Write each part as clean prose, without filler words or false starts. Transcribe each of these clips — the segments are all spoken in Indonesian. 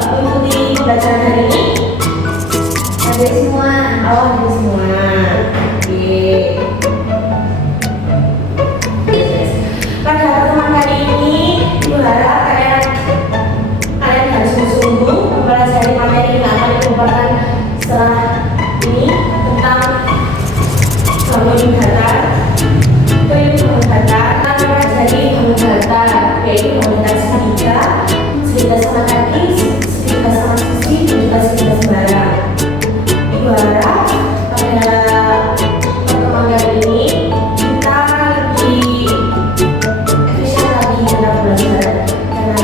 mengikuti pembelajaran hari ini? Hadir semua? Oh, hadir semua. Oke. Pada pertemuan kali ini, Ibu harap kalian harus sungguh-sungguh mempelajari materi yang akan dikumpulkan setelah ini tentang bangun data, bangun data, mempelajari bangun data, yaitu bangun data segitiga sama kaki, segitiga sama sisi, segitiga sembarang. Ibu harap pada pertemuan kali ini kita lebih efisien lagi dalam belajar, karena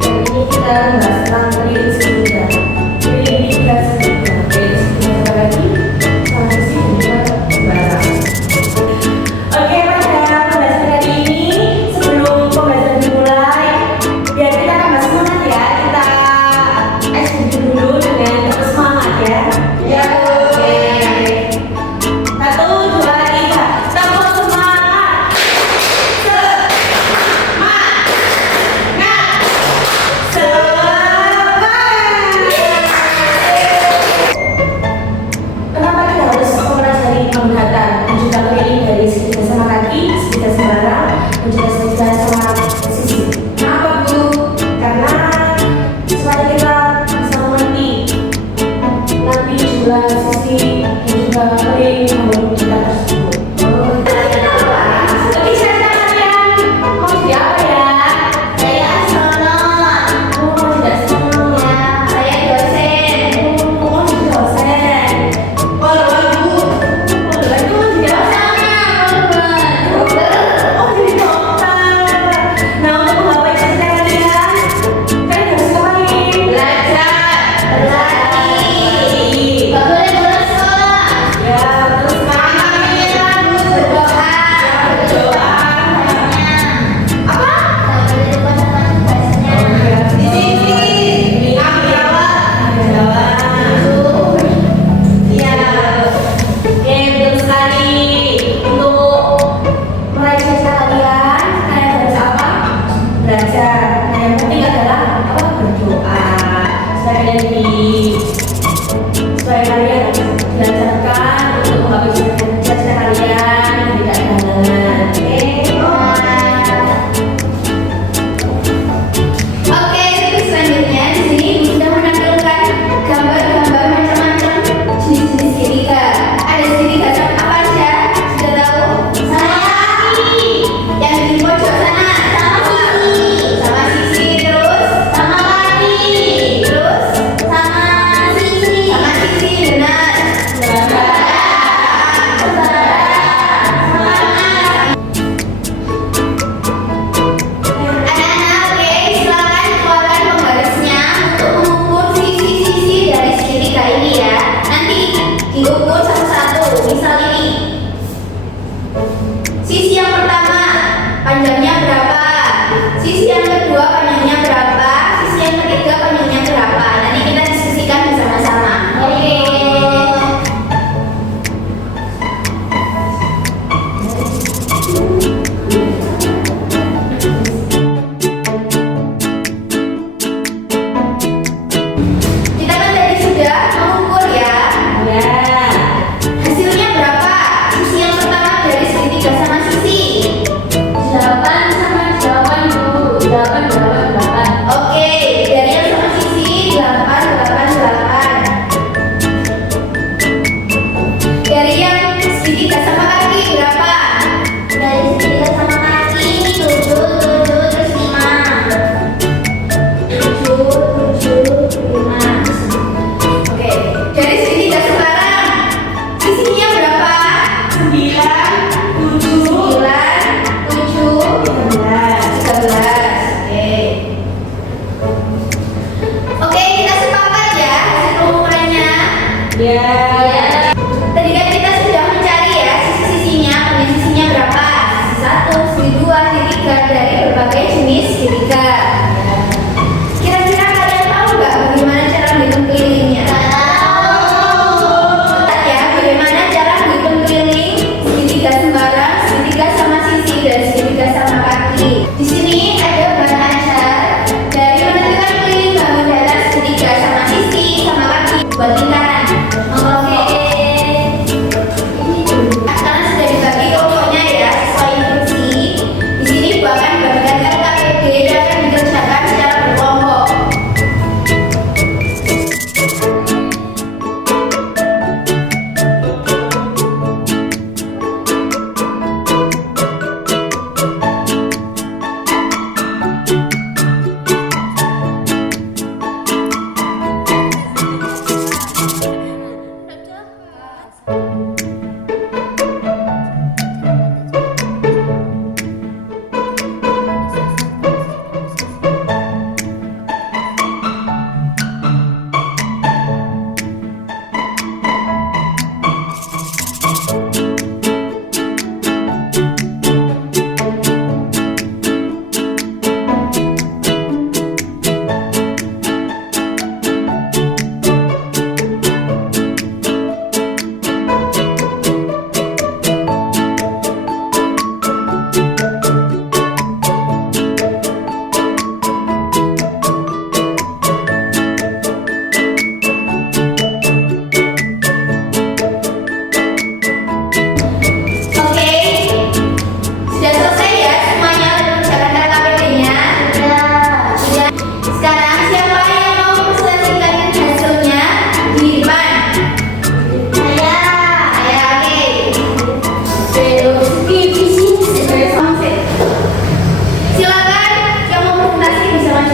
hari ini kita membahas tentang periode segitiga. Periode segitiga, yaitu segitiga lagi sama sisi, segitiga sembarang. Oke, pada pembahasan kali ini, sebelum pembahasan dimulai, biar kita tambah semangat ya, kita dulu dengan terus semangat ya. Ya. Oke. 1, 2, 3, tambah semangat. Kenapa kita harus mempelajari penglihatan dan juga keliling dari segitiga sama kaki, segitiga sembarang, dan juga segitiga sama sisi? Kenapa Bu? Karena supaya kita bisa mengerti nanti jumlah sisi dan juga keliling membangun kita tersebut. Oke, saya kalian mau jadi apa ya? Saya astronot. Oh, tidak astronot ya. Saya dosen. Oh, jadi dosen. Waduh, itu mau jadi apa? Dokter. Oh, jadi dokter. Nah, untuk menggapai cita-cita kalian harus ngapain? Belajar, berlatih. Gak boleh bolos sekolah. Ya, terus berdoa. Berdoa. Apa? Gak boleh lupa sama tugasnya. Di sini. Jawab. Iya. Oke, betul sekali. Untuk meraih cita-cita kalian harus apa? Belajar. Nah, yang penting adalah apa? Berdoa. Supaya kalian dilancarkan untuk menggapai cita-cita kalian dan tidak ada halangan. Oke, terus selanjutnya di sini sudah menampilkan gambar-gambar macam-macam jenis-jenis segitiga. Ada segitiga apa aja? Sudah tahu? Sama kaki. Yang di pojok sana sama sisi. Sama sisi terus sama kaki. Terus sama sisi. Sama sisi benar.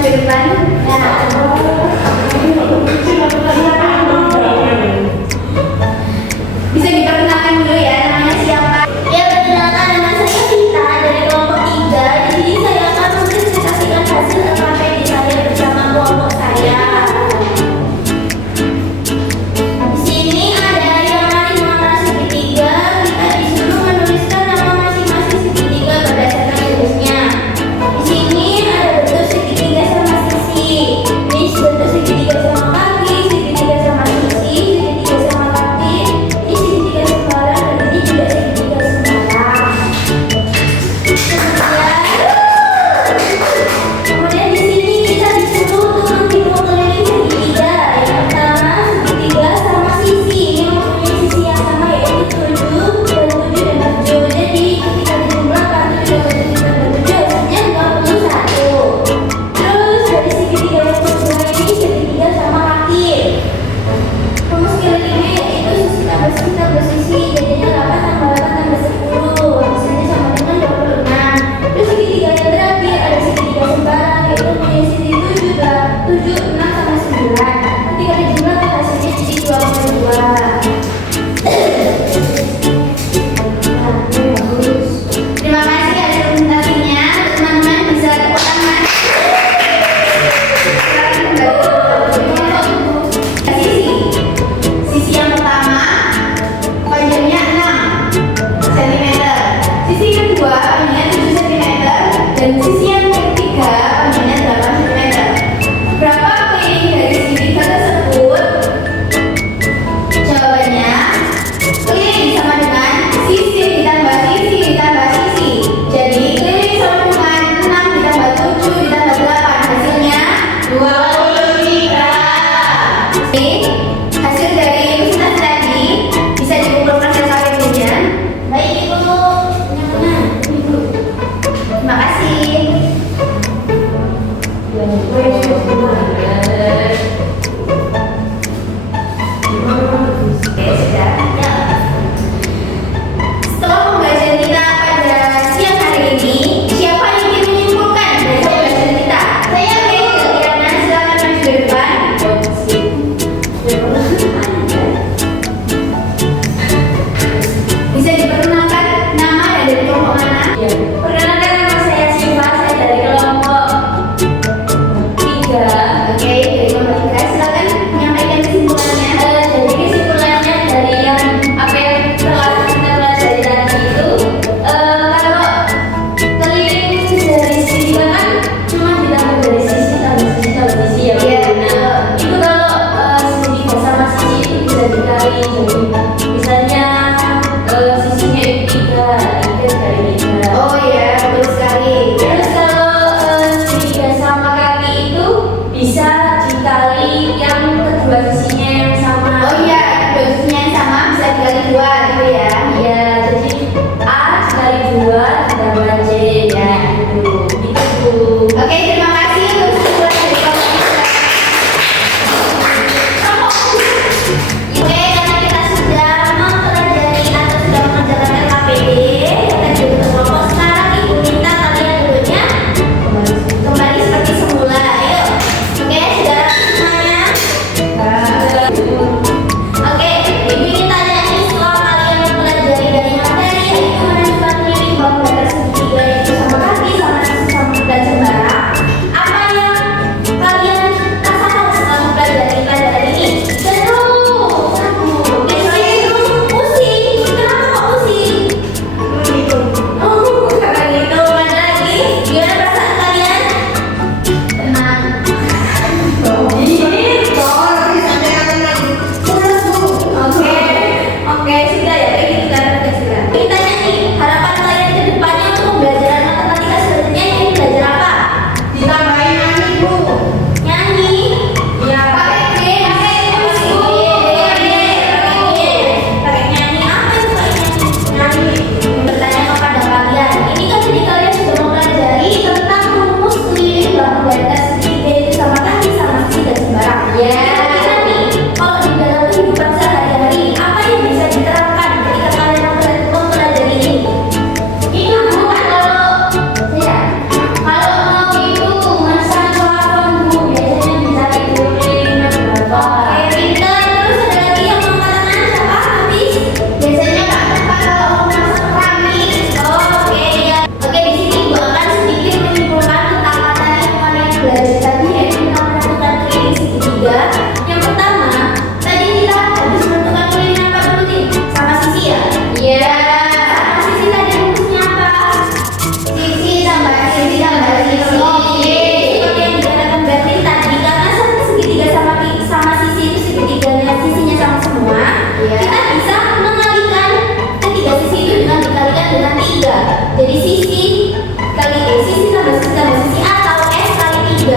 maju ke depan. Nah, bisa diperkenalkan dulu ya, namanya siapa? Ya, perkenalkan nama saya Vita dari kelompok 3. Di sini saya akan mempresentasikan hasil LKP di saya bersama kelompok saya. Di sini ada yang paling mengenal segitiga. Kita disuruh menuliskan nama masing-masing segitiga berdasarkan tulisnya. Di sini ada bentuk segitiga sama sisi. Ini bentuk segitiga sama kaki, segitiga sama sisi, segitiga sama kaki. Ini segitiga sembarang dan ini juga segitiga sembarang. Kemudian di sini kita disuruh untuk menghitung keliling segitiga. Yang pertama segitiga sama sisi. Ini mempunyai sisi yang sama yaitu 7 dan 7 dan 7. Jadi ketika dijumlahkan 7 dan 7 hasilnya 21. Terus dari segitiga yang kedua ini segitiga sama kaki. Rumus kelilingnya yaitu sisi tambah sisi tambah sisi. Jadinya 8 tambah 8 tambah 10. Hasilnya sama dengan 26. Terus segitiga yang terakhir ada segitiga sembarang yaitu mempunyai sisi 7, 6 sama 9. Ketika dijumlahkan hasilnya jadi 22. Terima kasih atas presentasinya. Teman-teman bisa tepuk tangan. Sisi yang pertama panjangnya 6 cm. Sisi kedua panjangnya 7 cm dan sisi yang ketiga panjangnya 8 cm. Berapa keliling dari segitiga tersebut? Jawabannya keliling sama dengan sisi ditambah sisi ditambah sisi. Jadi keliling sama dengan 6 ditambah 7 ditambah 8 hasilnya 23. Oke, hasil dari presentasi tadi bisa dikumpulkan secara kemudian. Baik Ibu, yang mana? Ibu. Terima kasih. Oke, sudah. Ya. Setelah pembelajaran kita pada siang hari ini, siapa yang ingin menyimpulkan dari pembelajaran kita? Saya Kirana, silakan maju ke depan. Bisa diperkenalkan nama dan dari kelompok mana? Perkenalkan nama saya Siva, saya dari kelompok 3.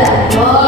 Oh,